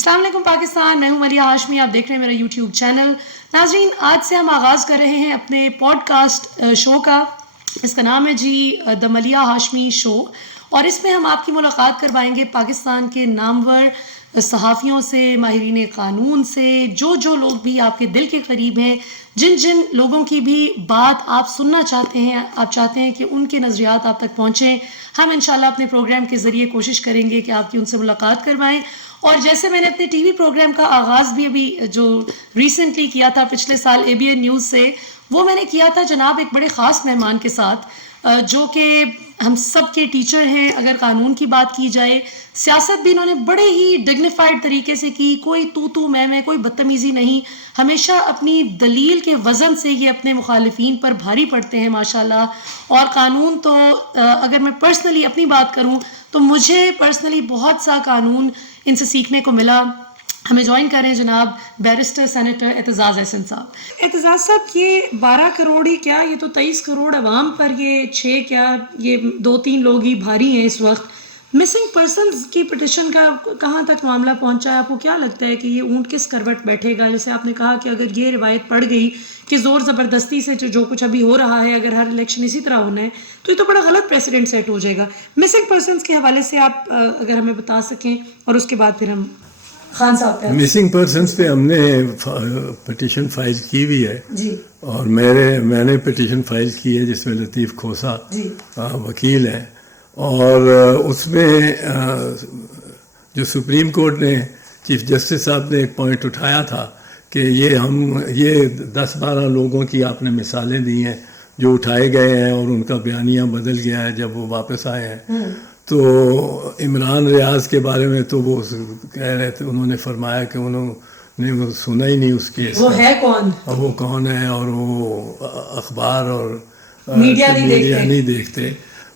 السلام علیکم پاکستان، میں ہوں ملیحہ ہاشمی، آپ دیکھ رہے ہیں میرا یوٹیوب چینل۔ ناظرین، آج سے ہم آغاز کر رہے ہیں اپنے پوڈ کاسٹ شو کا۔ اس کا نام ہے دا ملیحہ ہاشمی شو، اور اس میں ہم آپ کی ملاقات کروائیں گے پاکستان کے نامور صحافیوں سے، ماہرین قانون سے، جو لوگ بھی آپ کے دل کے قریب ہیں، جن لوگوں کی بھی بات آپ سننا چاہتے ہیں، آپ چاہتے ہیں کہ ان کے نظریات آپ تک پہنچیں۔ ہم انشاءاللہ اپنے پروگرام کے ذریعے کوشش کریں گے کہ آپ کی ان سے ملاقات کروائیں۔ اور جیسے میں نے اپنے ٹی وی پروگرام کا آغاز بھی ابھی جو ریسنٹلی کیا تھا پچھلے سال ABN نیوز سے، وہ میں نے کیا تھا جناب ایک بڑے خاص مہمان کے ساتھ، جو کہ ہم سب کے ٹیچر ہیں۔ اگر قانون کی بات کی جائے، سیاست بھی انہوں نے بڑے ہی ڈگنیفائڈ طریقے سے کی، کوئی تو میں کوئی بدتمیزی نہیں، ہمیشہ اپنی دلیل کے وزن سے یہ اپنے مخالفین پر بھاری پڑتے ہیں ماشاءاللہ۔ اور قانون تو اگر میں پرسنلی اپنی بات کروں تو مجھے پرسنلی بہت سا قانون ان سے سیکھنے کو ملا۔ ہمیں جوائن کریں جناب بیرسٹر سینیٹر اعتزاز احسن صاحب۔ اعتزاز صاحب، یہ 12 کروڑ ہی کیا، یہ تو 23 کروڑ عوام پر، یہ 6 کیا، یہ 2-3 لوگ ہی بھاری ہیں اس وقت۔ مسنگ پرسنز کی پٹیشن کا کہاں تک معاملہ پہنچا ہے؟ آپ کو کیا لگتا ہے کہ یہ اونٹ کس کروٹ بیٹھے گا؟ جیسے آپ نے کہا کہ اگر یہ روایت پڑ گئی کہ زور زبردستی سے جو کچھ ابھی ہو رہا ہے، اگر ہر الیکشن اسی طرح ہونا ہے تو یہ تو بڑا غلط پریسیڈنٹ سیٹ ہو جائے گا۔ مسنگ پرسنز کے حوالے سے آپ اگر ہمیں بتا سکیں، اور اس کے بعد پھر ہم خان صاحب پہ۔ مسنگ پرسنس پہ ہم نے پٹیشن فائل کی ہوئی ہے جی، اور میں نے پٹیشن فائل کی ہے جس میں لطیف کھوسا وکیل ہیں، اور اس میں جو سپریم کورٹ نے چیف جسٹس صاحب نے ایک پوائنٹ اٹھایا تھا کہ یہ 10-12 لوگوں کی آپ نے مثالیں دی ہیں جو اٹھائے گئے ہیں اور ان کا بیانیہ بدل گیا ہے جب وہ واپس آئے ہیں۔ تو عمران ریاض کے بارے میں تو وہ کہہ رہے تھے، انہوں نے فرمایا کہ انہوں نے وہ سنا ہی نہیں اس کیس، وہ ہے کون، وہ کون ہے، اور وہ اخبار اور میڈیا نہیں دیکھتے۔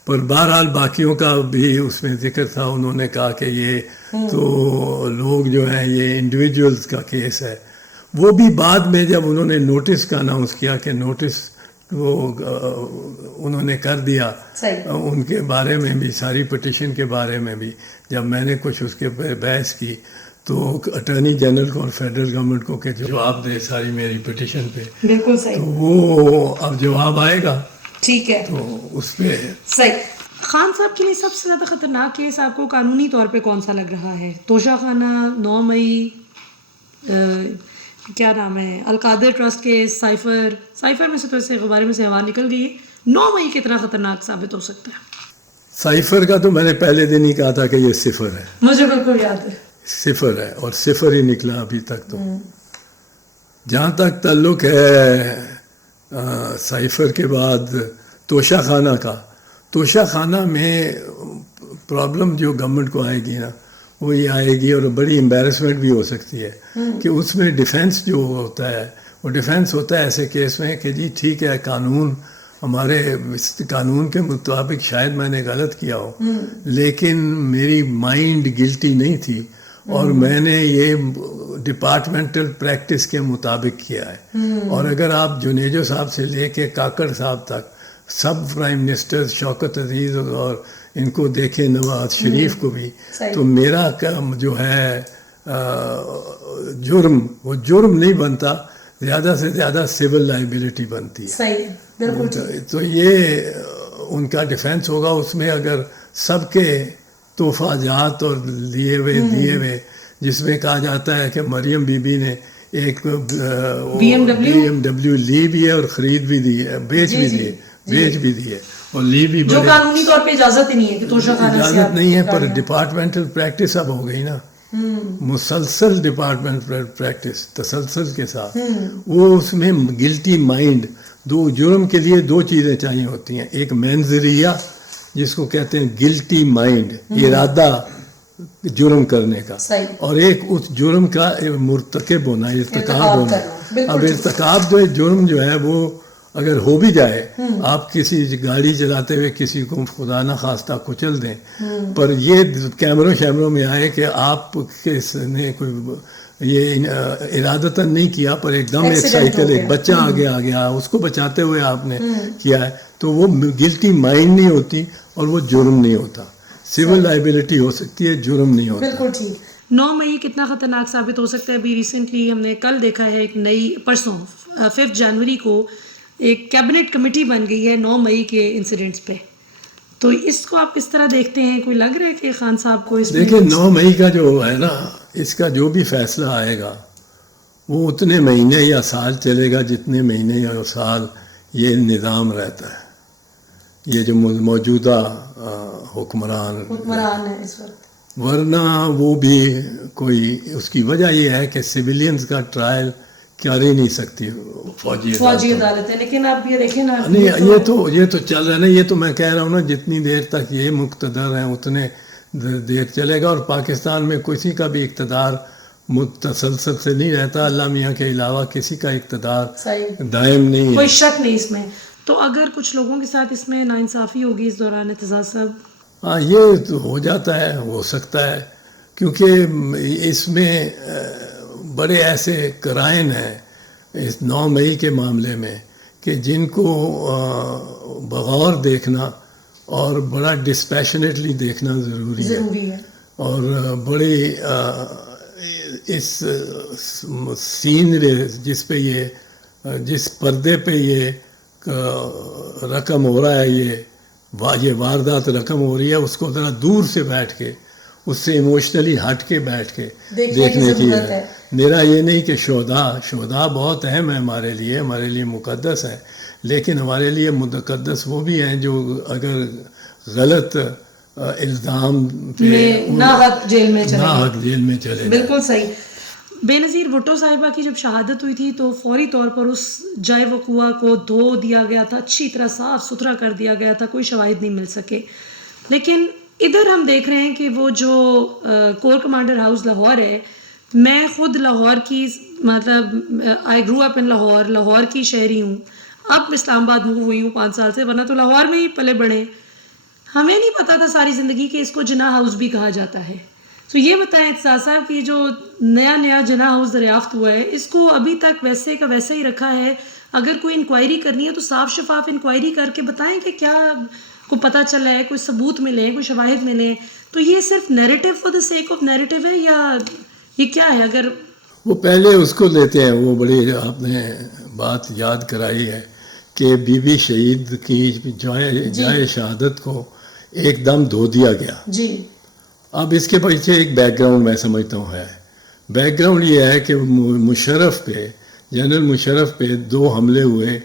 پر بہرحال باقیوں کا بھی اس میں ذکر تھا۔ انہوں نے کہا کہ یہ تو لوگ جو ہیں یہ انڈیویجولز کا کیس ہے۔ وہ بھی بعد میں جب انہوں نے نوٹس کا اناؤنس کیا کہ نوٹس وہ انہوں نے کر دیا ان کے بارے میں بھی، ساری پٹیشن کے بارے میں بھی، جب میں نے کچھ اس کے بحث کی تو اٹارنی جنرل کو اور فیڈرل گورنمنٹ کو کہ جواب دے ساری میری پٹیشن پہ۔ بالکل صحیح، تو وہ اب جواب آئے گا، ٹھیک ہے، تو اس پہ صحیح۔ خان صاحب کے لیے سب سے زیادہ خطرناک کیس آپ کو قانونی طور پہ کون سا لگ رہا ہے؟ توشہ خانہ، 9 مئی، کیا نام ہے، القادر ٹرسٹ کیس، سائفر میں سے تو ایسے غبارے میں سے ہوا نکل گئی ہے، 9 مئی کتنا خطرناک ثابت ہو سکتا ہے؟ سائفر کا تو میں نے پہلے دن ہی کہا تھا کہ یہ صفر ہے، مجھے بالکل یاد ہے، صفر ہے، اور صفر ہی نکلا ابھی تک۔ تو جہاں تک تعلق ہے سائفر کے بعد توشہ خانہ کا، توشہ خانہ میں پرابلم جو گورنمنٹ کو آئے گی نا، وہ یہ آئے گی، اور بڑی امبیرسمنٹ بھی ہو سکتی ہے کہ اس میں ڈیفینس جو ہوتا ہے، وہ ڈیفینس ہوتا ہے ایسے کیس میں کہ جی ٹھیک ہے، ہمارے قانون کے مطابق شاید میں نے غلط کیا ہو، لیکن میری مائنڈ گلٹی نہیں تھی، اور میں نے یہ ڈپارٹمنٹل پریکٹس کے مطابق کیا ہے۔ اور اگر آپ جنیجو صاحب سے لے کے کاکڑ صاحب تک سب پرائم منسٹر، شوکت عزیز اور ان کو دیکھیں، نواز شریف کو بھی، تو میرا کام جو ہے جرم، وہ جرم نہیں بنتا، زیادہ سے زیادہ سول لائبلٹی بنتی ہے۔ تو یہ ان کا ڈیفینس ہوگا۔ اس میں اگر سب کے تحفہ جات اور دیے ہوئے جس میں کہا جاتا ہے کہ مریم بی بی نے ایک BMW لی بھی ہے اور خرید بھی دی ہے، بیچ بھی دی ہے، اور لی بھی، جو قانونی طور پہ اجازت نہیں ہے کہ توشہ خانہ سے اجازت نہیں ہے، پر ڈپارٹمنٹل پریکٹس اب ہو گئی نا، مسلسل ڈپارٹمنٹ پریکٹس تسلسل کے ساتھ، وہ اس میں گلٹی مائنڈ، جرم کے لیے 2 چیزیں چاہیے ہوتی ہیں، ایک منظریہ جس کو کہتے ہیں گلٹی مائنڈ، ارادہ جرم کرنے کا، اور ایک اس جرم کا مرتکب ہونا، ارتکاب ہونا۔ اب ارتکاب جرم جو ہے وہ اگر ہو بھی جائے، آپ کسی گاڑی چلاتے ہوئے کسی کو خدا نہ خواستہ کچل دیں، پر یہ کیمروں میں آئے کہ آپ نے کوئی یہ ارادتاً نہیں کیا، پر ایک دم ایک سائیکل، ایک بچہ آگے آ گیا، اس کو بچاتے ہوئے آپ نے کیا ہے، تو وہ گلٹی مائنڈ نہیں ہوتی اور وہ جرم نہیں ہوتا۔ سول لائبلٹی ہو سکتی ہے، جرم نہیں ہوتا۔ بالکل ٹھیک۔ 9 مئی کتنا خطرناک ثابت ہو سکتا ہے. ابھی ریسنٹلی ہم نے کل دیکھا ہے ایک نئی پرسوں 5 جنوری کو ایک کیبنٹ کمیٹی بن گئی ہے 9 مئی کے انسیڈنٹس پہ. تو اس کو آپ کس طرح دیکھتے ہیں؟ کوئی لگ رہا ہے کہ خان صاحب کو اس میں دیکھیں 9 مئی کا جو ہے نا اس کا جو بھی فیصلہ آئے گا وہ اتنے مہینے یا سال چلے گا جتنے مہینے یا سال یہ نظام رہتا ہے. یہ جو موجودہ حکمران ہے اس وقت. ورنہ وہ بھی کوئی اس کی وجہ یہ ہے کہ سویلینز کا ٹرائل کر ہی نہیں سکتی فوجی عدالت ہے. لیکن آپ یہ دیکھیں نا, نہیں یہ تو چل رہا ہے نا. یہ تو میں کہہ رہا ہوں نا جتنی دیر تک یہ مقتدر ہیں اتنے دیر چلے گا. اور پاکستان میں کسی کا بھی اقتدار متسلسل سے نہیں رہتا. اللہ میاں کے علاوہ کسی کا اقتدار دائم نہیں ہے, کوئی شک نہیں اس میں. تو اگر کچھ لوگوں کے ساتھ اس میں ناانصافی ہوگی اس دوران اعتزاز صاحب؟ ہاں یہ تو ہو جاتا ہے, ہو سکتا ہے, کیونکہ اس میں بڑے ایسے کرائن ہیں اس 9 مئی کے معاملے میں کہ جن کو بغور دیکھنا اور بڑا ڈسپیشنیٹلی دیکھنا ضروری ہے. اور بڑی اس سینری جس پہ جس پردے پہ یہ رقم ہو رہا ہے, یہ واردات رقم ہو رہی ہے, اس کو ذرا دور سے بیٹھ کے اس سے ایموشنلی ہٹ کے بیٹھ کے دیکھنے کی ہے. میرا یہ نہیں کہ شہداء بہت اہم ہے ہمارے لیے مقدس ہے, لیکن ہمارے لیے مقدس وہ بھی ہیں جو اگر غلط الزام پہ ناحق جیل میں چلے. بالکل صحیح. بے نظیر بھٹو صاحبہ کی جب شہادت ہوئی تھی تو فوری طور پر اس جائے وقوع کو دھو دیا گیا تھا, اچھی طرح صاف ستھرا کر دیا گیا تھا, کوئی شواہد نہیں مل سکے. لیکن ادھر ہم دیکھ رہے ہیں کہ وہ جو کور کمانڈر ہاؤس لاہور ہے, میں خود لاہور کی, مطلب آئی گرو اپ ان لاہور کی شہری ہوں. اب اسلام آباد موو ہوئی ہوں 5 سال سے, ورنہ تو لاہور میں ہی پلے بڑھے. ہمیں نہیں پتا تھا ساری زندگی کہ اس کو جناح ہاؤس بھی کہا جاتا ہے. تو یہ بتائیں اعتزاز صاحب کہ جو نیا جناح ہاؤس دریافت ہوا ہے اس کو ابھی تک ویسے کا ویسا ہی رکھا ہے. اگر کوئی انکوائری کرنی ہے تو صاف شفاف انکوائری کر کے بتائیں کہ کیا کو پتہ چلا ہے, کوئی ثبوت ملے, کوئی شواہد ملے. تو یہ صرف narrative for the sake of narrative ہے یا یہ کیا ہے؟ اگر وہ پہلے اس کو لیتے ہیں, وہ بڑی آپ نے بات یاد کرائی ہے کہ بی بی شہید کی جائے شہادت کو ایک دم دھو دیا گیا. جی اب اس کے پیچھے ایک بیک گراؤنڈ میں سمجھتا ہوں ہے. بیک گراؤنڈ یہ ہے کہ مشرف پہ, جنرل مشرف پہ 2 حملے ہوئے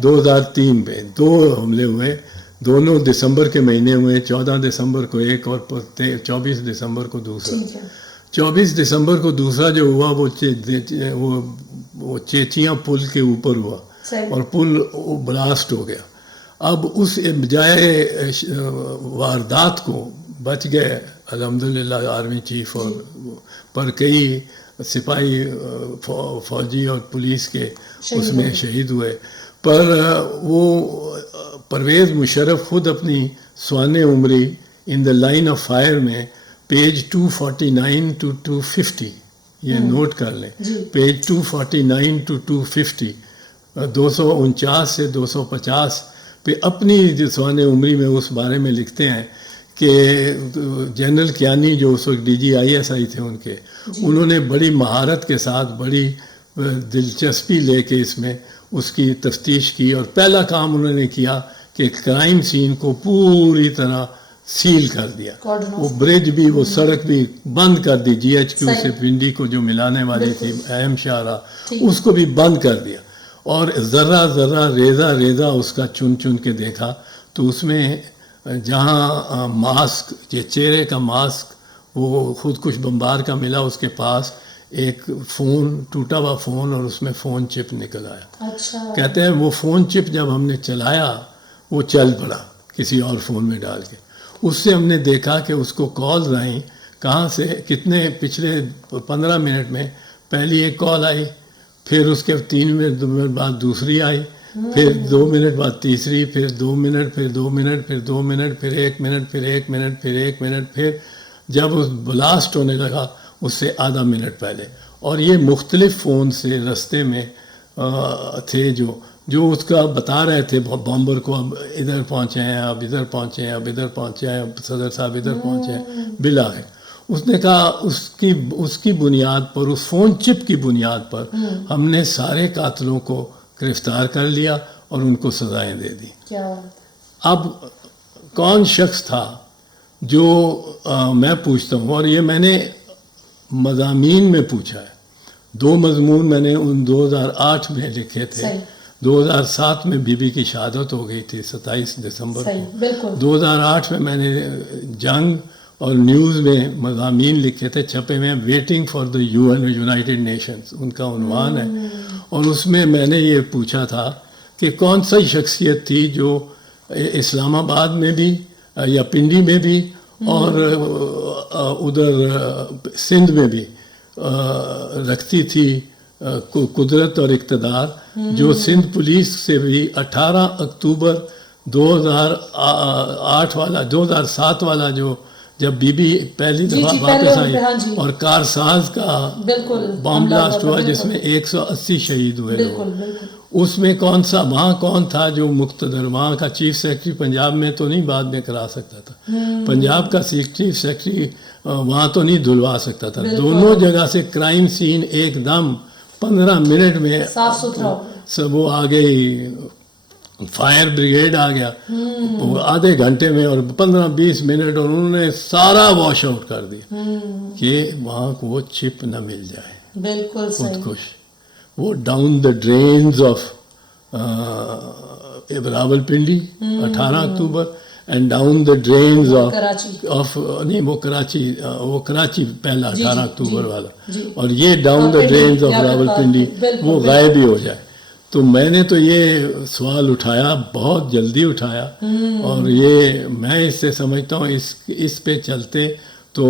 2003 پہ 2 حملے ہوئے. دونوں دسمبر کے مہینے ہوئے, 14 دسمبر کو ایک اور 24 دسمبر کو دوسرا. 24 دسمبر کو دوسرا جو ہوا وہ چیچیاں پل کے اوپر ہوا اور پل بلاسٹ ہو گیا. اب اس بجائے واردات کو بچ گئے الحمدللہ آرمی چیف اور پر کئی سپاہی فوجی اور پولیس کے اس میں شہید ہوئے. پر وہ پرویز مشرف خود اپنی سوانح عمری ان دا لائن آف فائر میں پیج 249 to 250 یہ نوٹ کر لیں, پیج 249 to 250 249 سے 250 پہ اپنی سوانح عمری میں اس بارے میں لکھتے ہیں کہ جنرل کیانی جو اس وقت DGISI تھے ان کے, انہوں نے بڑی مہارت کے ساتھ بڑی دلچسپی لے کے اس میں اس کی تفتیش کی, اور پہلا کام انہوں نے کیا کہ کرائم سین کو پوری طرح سیل کر دیا. وہ برج بھی, وہ سڑک بھی بند کر دی, GHQ سے پنڈی کو جو ملانے والی تھی اہم شاہراہ, اس کو بھی بند کر دیا. اور ذرہ ریزہ اس کا چن کے دیکھا تو اس میں جہاں ماسک, یہ چہرے کا ماسک وہ خود کش بمبار کا ملا, اس کے پاس ایک فون, ٹوٹا ہوا فون, اور اس میں فون چپ نکل آیا. کہتے ہیں وہ فون چپ جب ہم نے چلایا وہ چل پڑا کسی اور فون میں ڈال کے. اس سے ہم نے دیکھا کہ اس کو کالز آئیں کہاں سے, کتنے پچھلے 15 منٹ میں پہلی ایک کال آئی, پھر اس کے 3 منٹ بعد دوسری آئی, پھر 2 منٹ بعد تیسری, پھر 2 منٹ, پھر 2 منٹ, پھر 2 منٹ, پھر 1 منٹ, پھر 1 منٹ, پھر 1 منٹ, پھر جب اس بلاسٹ ہونے لگا اس سے آدھا منٹ پہلے. اور یہ مختلف فون سے رستے میں تھے جو اس کا بتا رہے تھے بامبر کو اب ادھر پہنچے ہیں، اب ادھر پہنچے ہیں، اب ادھر پہنچے ہیں، اب صدر صاحب ادھر پہنچے ہیں، بالآخر اس نے کہا اس کی بنیاد پر، اس فون چپ کی بنیاد پر ہم نے سارے قاتلوں کو گرفتار کر لیا اور ان کو سزائیں دے دی۔ اب کون شخص تھا جو میں پوچھتا ہوں، اور یہ میں نے مضامین میں پوچھا ہے، 2 مضمون میں نے ان 2008 میں لکھے تھے۔ 2007 میں بی بی کی شہادت ہو گئی تھی 27 دسمبر کو۔ 2008 میں نے جنگ اور نیوز میں مضامین لکھے تھے، چھپے ہوئے ہیں، waiting for the UN United Nations ان کا عنوان ہے، اور اس میں نے یہ پوچھا تھا کہ کون سی شخصیت تھی جو اسلام آباد میں بھی یا پنڈی میں بھی اور ادھر سندھ میں بھی رکھتی تھی قدرت اور اقتدار، جو سندھ پولیس سے بھی 18 اکتوبر 2007 والا جب بی بی پہلی دفعہ واپس آئی اور کارساز کا بام بلاسٹ ہوا جس میں 180 شہید ہوئے لوگ، اس میں وہاں کون تھا جو مقتدر، وہاں کا چیف سیکرٹری پنجاب میں تو نہیں بعد میں کرا سکتا تھا، پنجاب کا چیف سیکرٹری وہاں تو نہیں دھلوا سکتا تھا، دونوں جگہ سے کرائم سین ایک دم 15 منٹ میں صاف ستھرا سب وہ آ گئی، فائر بریگیڈ آ گیا آدھے گھنٹے میں اور 15-20 منٹ، اور انہوں نے سارا واش آؤٹ کر دیا کہ وہاں کو وہ چپ نہ مل جائے۔ بالکل خودکش وہ down the drains of Rawal Pindi 18 October and down the drains of نہیں وہ کراچی پہلا 18 اکتوبر والا، اور یہ down the drains of Rawal Pindi وہ غائب ہی ہو جائے۔ تو میں نے تو یہ سوال اٹھایا، بہت جلدی اٹھایا، اور یہ میں اس سے سمجھتا ہوں اس پہ چلتے تو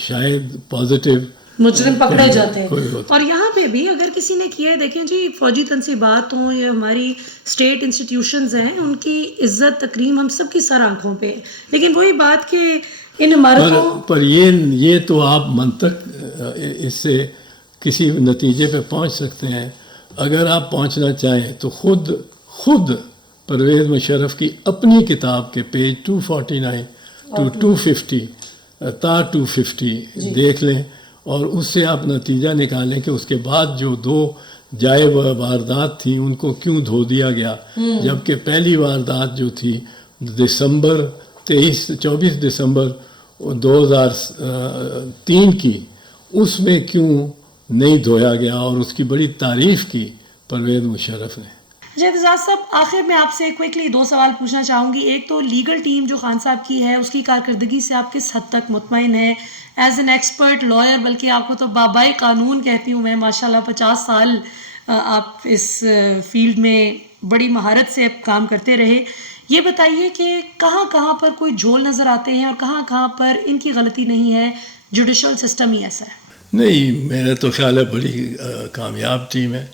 شاید پازیٹیو مجرم پکڑے جاتے ہیں۔ اور یہاں پہ بھی اگر کسی نے کیا ہے، دیکھیں جی، فوجی تنصیبات ہوں یا ہماری اسٹیٹ انسٹیٹیوشنز ہیں، ان کی عزت تکریم ہم سب کی سر آنکھوں پہ، لیکن وہی بات کہ ان عمارتوں پر یہ تو آپ منطق اس سے کسی نتیجے پہ پہنچ سکتے ہیں۔ اگر آپ پہنچنا چاہیں تو خود پرویز مشرف کی اپنی کتاب کے پیج 249 to 250 تا 250 دیکھ لیں، اور اس سے آپ نتیجہ نکالیں کہ اس کے بعد جو 2 جائے واردات تھیں ان کو کیوں دھو دیا گیا، جبکہ پہلی واردات جو تھی 24 دسمبر 2003 کی، اس میں کیوں نہیں دھویا گیا، اور اس کی بڑی تعریف کی پرویز مشرف نے۔ اعتزاز صاحب، آخر میں آپ سے کوئکلی 2 سوال پوچھنا چاہوں گی۔ ایک تو لیگل ٹیم جو خان صاحب کی ہے، اس کی کارکردگی سے آپ کس حد تک مطمئن ہیں ایز این ایکسپرٹ لائر؟ بلکہ آپ کو تو بابائے قانون کہتی ہوں میں، ماشاءاللہ 50 سال آپ اس فیلڈ میں بڑی مہارت سے کام کرتے رہے۔ یہ بتائیے کہ کہاں پر کوئی جھول نظر آتے ہیں اور کہاں پر ان کی غلطی نہیں ہے، جوڈیشل سسٹم ہی ایسا ہے؟ نہیں، میرا تو خیال ہے بڑی کامیاب ٹیم ہے،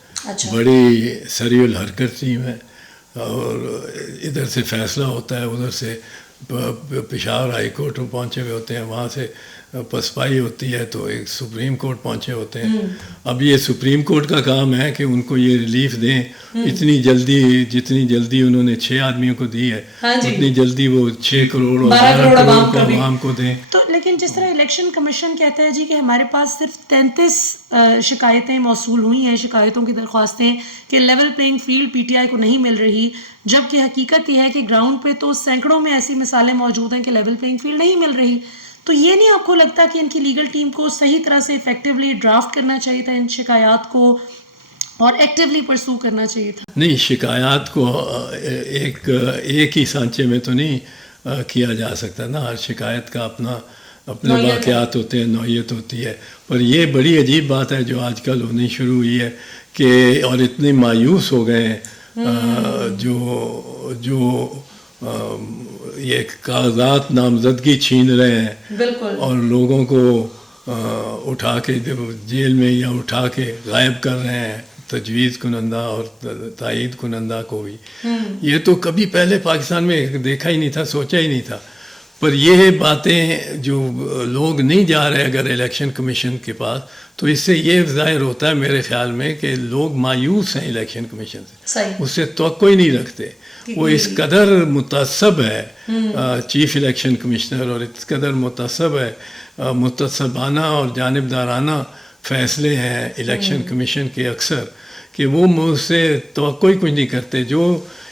بڑی سریع الحرکت ٹیم ہے، اور ادھر سے فیصلہ ہوتا ہے، ادھر سے پشاور ہائی کورٹ میں پہنچے ہوئے ہوتے ہیں، وہاں سے پسپائی ہوتی ہے تو ایک سپریم کورٹ پہنچے ہوتے ہیں۔ اب یہ سپریم کورٹ کا کام ہے کہ ان کو یہ ریلیف دیں اتنی جلدی، جتنی جلدی انہوں نے 6 آدمیوں کو دی ہے اتنی جلدی وہ 6 کروڑ اور 12 کروڑ کو عوام کو دیں۔ تو لیکن جس طرح الیکشن کمیشن کہتا ہے جی کہ ہمارے پاس صرف 33 شکایتیں موصول ہوئی ہیں، شکایتوں کی درخواستیں کہ level playing field P T I کو نہیں مل رہی، جبکہ حقیقت یہ ہے کہ گراؤنڈ پہ تو سینکڑوں میں ایسی مثالیں موجود ہیں کہ لیول پلینگ فیلڈ نہیں مل رہی۔ تو یہ نہیں آپ کو لگتا کہ ان کی لیگل ٹیم کو صحیح طرح سے افیکٹولی ڈرافٹ کرنا چاہیے تھا ان شکایات کو اور ایکٹیولی پرسو کرنا چاہیے تھا؟ نہیں، شکایات کو ایک ہی سانچے میں تو نہیں کیا جا سکتا نا، ہر شکایت کا اپنے واقعات ہوتے ہیں، نوعیت ہوتی ہے۔ پر یہ بڑی عجیب بات ہے جو آج کل ہونی شروع ہوئی ہے کہ اور اتنے مایوس ہو گئے ہیں جو یہ کاغذات نامزدگی چھین رہے ہیں اور لوگوں کو اٹھا کے جیل میں یا اٹھا کے غائب کر رہے ہیں، تجویز کنندہ اور تائید کنندہ کو بھی۔ یہ تو کبھی پہلے پاکستان میں دیکھا ہی نہیں تھا، سوچا ہی نہیں تھا۔ پر یہ باتیں جو لوگ نہیں جا رہے اگر الیکشن کمیشن کے پاس تو اس سے یہ ظاہر ہوتا ہے میرے خیال میں کہ لوگ مایوس ہیں الیکشن کمیشن سے, صحیح, اس سے توقع ہی نہیں رکھتے. وہ اس قدر متعصب ہے چیف الیکشن کمشنر, اور اس قدر متعصب ہے, متعصبانہ اور جانبدارانہ فیصلے ہیں الیکشن کمیشن کے اکثر, کہ وہ مجھ سے توقع ہی کچھ نہیں کرتے. جو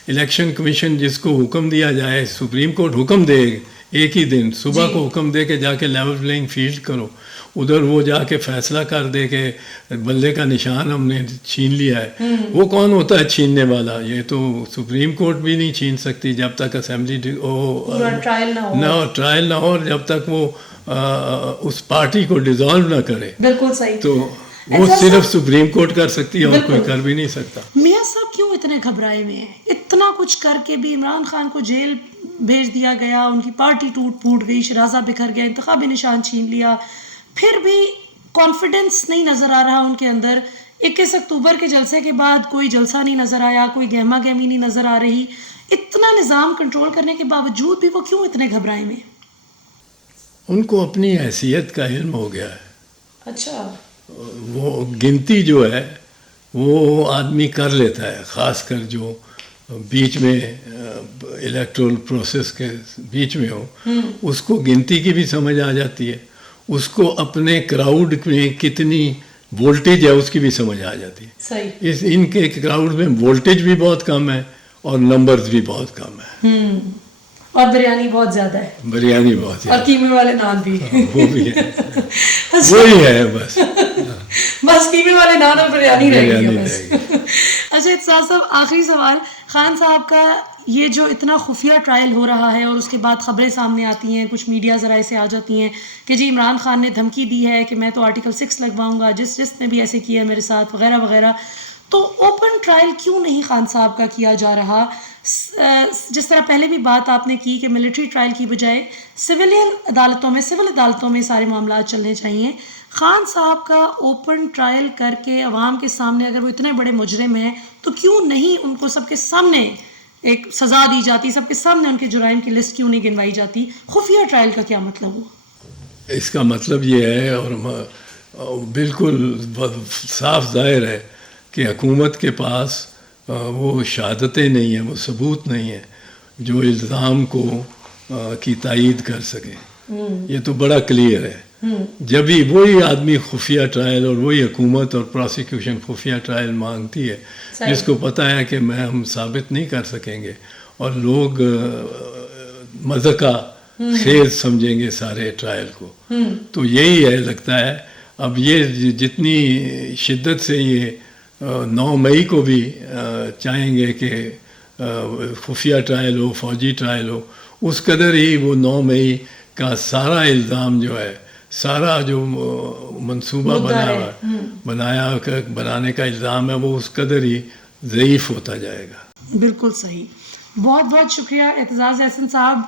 الیکشن کمیشن جس کو حکم دیا جائے, سپریم کورٹ حکم دے ایک ہی دن صبح کو حکم دے کہ جا کے لیول پلینگ فیلڈ کرو, ادھر وہ جا کے فیصلہ کر دے کہ بلے کا نشان ہم نے چھین لیا ہے. وہ کون ہوتا ہے چھیننے والا؟ یہ تو سپریم کورٹ بھی نہیں چھین سکتی جب تک اسمبلی ٹرائل نہ ہو, اور جب تک وہ اس پارٹی کو ڈیزالو نہ کرے. بالکل صحیح. تو وہ صرف سپریم کورٹ کر سکتی ہے اور کوئی کر بھی نہیں سکتا. میاں صاحب کیوں اتنے گھبرائے ہوئے ہیں؟ اتنا کچھ کر کے بھی عمران خان کو جیل بھیج دیا گیا, ان کی پارٹی ٹوٹ پھوٹ گئی, شرازہ بکھر گیا, انتخابی نشان چھین لیا, پھر بھی کانفیڈنس نہیں نظر آ رہا ان کے اندر. 21 اکتوبر کے جلسے کے بعد کوئی جلسہ نہیں نظر آیا, کوئی گہما گہمی نہیں نظر آ رہی. اتنا نظام کنٹرول کرنے کے باوجود بھی وہ کیوں اتنے گھبرائے ہوئے؟ ان کو اپنی حیثیت کا علم ہو گیا ہے. اچھا, وہ گنتی جو ہے وہ آدمی کر لیتا ہے, خاص کر جو بیچ میں الیکٹرل پروسیس کے بیچ میں ہو, اس کو گنتی کی بھی سمجھ آ جاتی ہے, اس کو اپنے کراؤڈ میں کتنی وولٹیج ہے اس کی بھی سمجھ آ جاتی ہے. صحیح. ان کے کراؤڈ میں وولٹیج بھی بہت کم ہے اور نمبرز بھی بہت کم ہے, اور بریانی بہت زیادہ ہے. بریانی بہت اور قیمے والے نان بھی. وہ بھی ہے, وہی ہے بس. بس قیمے والے نان اور بریانی رہ گئی بس. اچھا اعتزاز صاحب, آخری سوال. خان صاحب کا یہ جو اتنا خفیہ ٹرائل ہو رہا ہے اور اس کے بعد خبریں سامنے آتی ہیں, کچھ میڈیا ذرائع سے آ جاتی ہیں کہ جی عمران خان نے دھمکی دی ہے کہ میں تو آرٹیکل 6 لگواؤں گا, جس نے بھی ایسے کیا ہے میرے ساتھ وغیرہ وغیرہ, تو اوپن ٹرائل کیوں نہیں خان صاحب کا کیا جا رہا؟ جس طرح پہلے بھی بات آپ نے کی کہ ملٹری ٹرائل کی بجائے سول عدالتوں میں سارے معاملات چلنے چاہیے. خان صاحب کا اوپن ٹرائل کر کے عوام کے سامنے, اگر وہ اتنے بڑے مجرم ہیں تو کیوں نہیں ان کو سب کے سامنے ایک سزا دی جاتی, سب کے سامنے ان کے جرائم کی لسٹ کیوں نہیں گنوائی جاتی؟ خفیہ ٹرائل کا کیا مطلب ہو؟ اس کا مطلب یہ ہے, اور بالکل صاف ظاہر ہے کہ حکومت کے پاس وہ شہادتیں نہیں ہیں, وہ ثبوت نہیں ہیں جو الزام کو کی تائید کر سکے. یہ تو بڑا کلیئر ہے. جب ہی وہی آدمی خفیہ ٹرائل, اور وہی حکومت اور پروسیکیوشن خفیہ ٹرائل مانگتی ہے جس کو پتہ ہے کہ ہم ثابت نہیں کر سکیں گے اور لوگ مذاقہ خیز سمجھیں گے سارے ٹرائل کو. تو یہی ہے لگتا ہے. اب یہ جتنی شدت سے یہ 9 مئی کو بھی چاہیں گے کہ خفیہ ٹرائل ہو, فوجی ٹرائل ہو, اس قدر ہی وہ 9 مئی کا سارا الزام جو ہے, سارا جو منصوبہ بنانے کا الزام ہے, وہ اس قدر ہی ضعیف ہوتا جائے گا. بالکل صحیح. بہت بہت شکریہ اعتزاز احسن صاحب.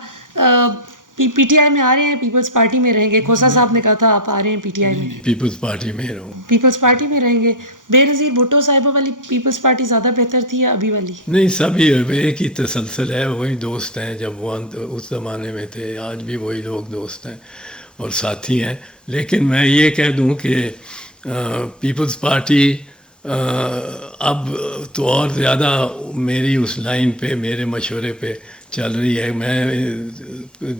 پی ٹی آئی میں آ رہے ہیں, پیپلز پارٹی میں رہیں گے؟ کھوسا صاحب نے کہا تھا آپ آ رہے ہیں پی ٹی آئی میں. پیپلز پارٹی میں رہوں. پیپلز پارٹی میں رہیں گے. بے نظیر بھٹو صاحبہ والی پیپلز پارٹی زیادہ بہتر تھی یا ابھی والی؟ نہیں, سبھی ایک ہی تسلسل ہے, وہی دوست ہیں جب وہ اس زمانے میں تھے, آج بھی وہی لوگ دوست ہیں اور ساتھی ہیں. لیکن میں یہ کہہ دوں کہ پیپلز پارٹی اب تو اور زیادہ میری اس لائن پہ, میرے مشورے پہ چل رہی ہے. میں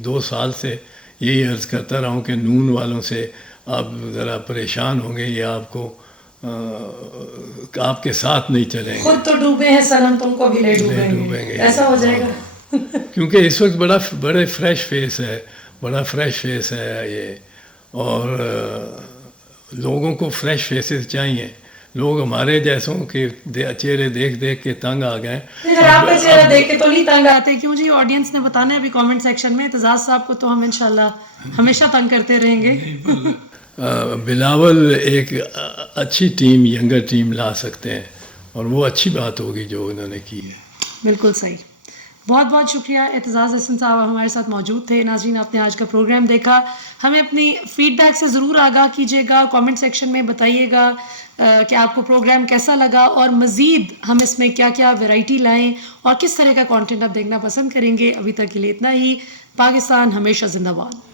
2 سال سے یہی عرض کرتا رہا ہوں کہ نون والوں سے آپ ذرا پریشان ہوں گے, یہ آپ کو آپ کے ساتھ نہیں چلیں گے. خود تو ڈوبے ہیں صنم, تم کو بھی لے ڈوبیں گے, ایسا ہو جائے گا. کیونکہ اس وقت بڑے فریش فیس ہے, بڑا فریش فیس ہے یہ, اور لوگوں کو فریش فیسز چاہیے. لوگ ہمارے جیسوں کے چہرے دیکھ کے تنگ آ گئے. آپ کا چہرہ دیکھ کے تو نہیں تنگ آتے, کیوں جی؟ آڈینس نے بتانا ہے ابھی کامنٹ سیکشن میں. اعتزاز صاحب کو تو ہم انشاءاللہ ہمیشہ تنگ کرتے رہیں گے. بلاول ایک اچھی ٹیم, ینگر ٹیم لا سکتے ہیں, اور وہ اچھی بات ہوگی جو انہوں نے کی ہے. بالکل صحیح. بہت بہت شکریہ اعتزاز احسن صاحب ہمارے ساتھ موجود تھے. ناظرین, آپ نے آج کا پروگرام دیکھا. ہمیں اپنی فیڈ بیک سے ضرور آگاہ کیجیے گا, کامنٹ سیکشن میں بتائیے گا کہ آپ کو پروگرام کیسا لگا, اور مزید ہم اس میں کیا کیا ویرائٹی لائیں اور کس طرح کا کانٹینٹ آپ دیکھنا پسند کریں گے. ابھی تک کے لیے اتنا ہی. پاکستان ہمیشہ زندہ باد.